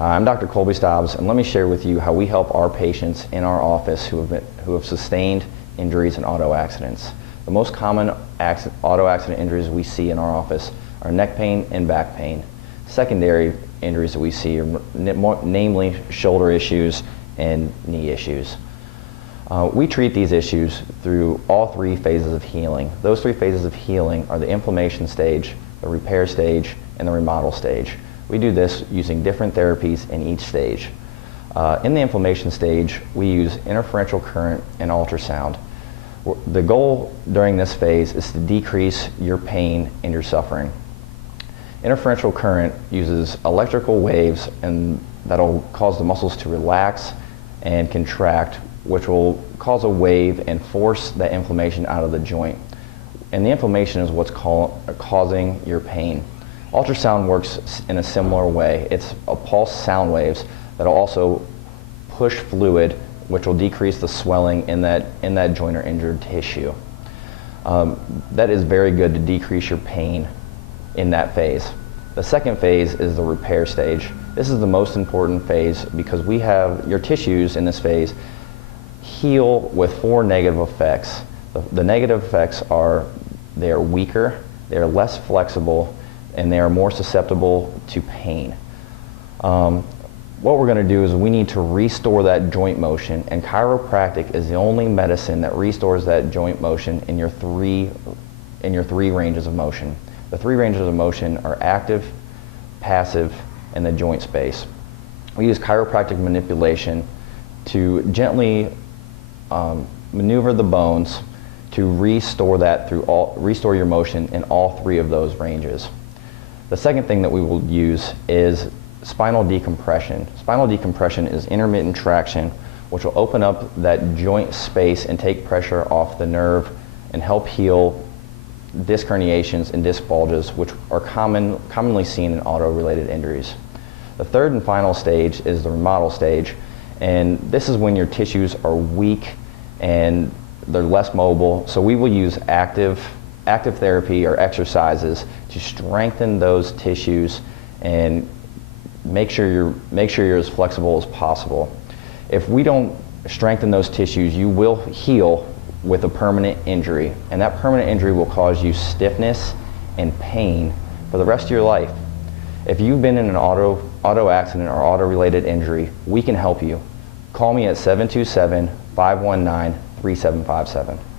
Hi, I'm Dr. Colby Stobbs, and let me share with you how we help our patients in our office who have sustained injuries in auto accidents. The most common auto accident injuries we see in our office are neck pain and back pain. Secondary injuries that we see are namely shoulder issues and knee issues. We treat these issues through all three phases of healing. Those three phases of healing are the inflammation stage, the repair stage, and the remodel stage. We do this using different therapies in each stage. In the inflammation stage, we use interferential current and ultrasound. The goal during this phase is to decrease your pain and your suffering. Interferential current uses electrical waves and that'll cause the muscles to relax and contract, which will cause a wave and force that inflammation out of the joint. And the inflammation is what's causing your pain. Ultrasound works in a similar way. It's a pulse sound waves that'll also push fluid, which will decrease the swelling in that joint or injured tissue. That is very good to decrease your pain in that phase. The second phase is the repair stage. This is the most important phase because we have your tissues in this phase heal with four negative effects. The negative effects are they are weaker, they are less flexible, and they are more susceptible to pain. What we're going to do is we need to restore that joint motion, and chiropractic is the only medicine that restores that joint motion in your three ranges of motion. The three ranges of motion are active, passive, and the joint space. We use chiropractic manipulation to gently maneuver the bones to restore your motion in all three of those ranges. The second thing that we will use is spinal decompression. Spinal decompression is intermittent traction, which will open up that joint space and take pressure off the nerve and help heal disc herniations and disc bulges, which are commonly seen in auto-related injuries. The third and final stage is the remodel stage, and this is when your tissues are weak and they're less mobile, so we will use active therapy or exercises to strengthen those tissues and make sure you're as flexible as possible. If we don't strengthen those tissues, you will heal with a permanent injury, and that permanent injury will cause you stiffness and pain for the rest of your life. If you've been in an auto accident or auto-related injury, we can help you. Call me at 727-519-3757.